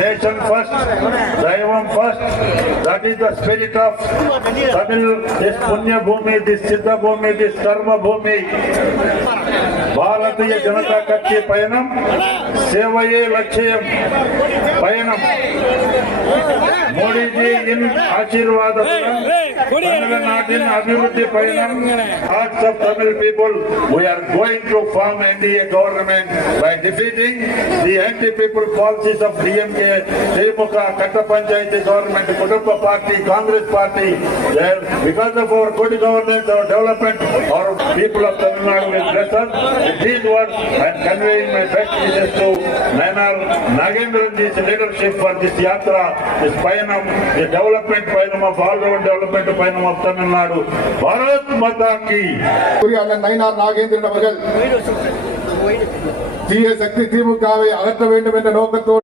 nation first, Daivam first. That is the spirit of Tamil. This Punya Bhumi, this Siddha Bhumi, this Karma Bhumi. Bharatiya Janata Kachi Payanam, Sevaye Lakshayam Payanam. Modi ji in Ashirvada Tamil Nadu in Abhiruddhi Payanam. Hearts of Tamil people, we are going to form NDA government by defeating the anti-people policies of DMK, Timuka, Katta Panchayati government, Kudumba party, Congress party. There, because of our good governance, our development, our people of Tamil Nadu will bless us. With these words, I am conveying my best wishes to Nayanar Nagendranji's leadership for this yatra, this Payanam, the development Payanam of all-round development Payanam of Tamil Nadu. Bharat Mata Ki. Nayanar Nagendran அவர்கள் தீய சக்தி திமுகவை அகற்ற வேண்டும் என்ற நோக்கத்தோடு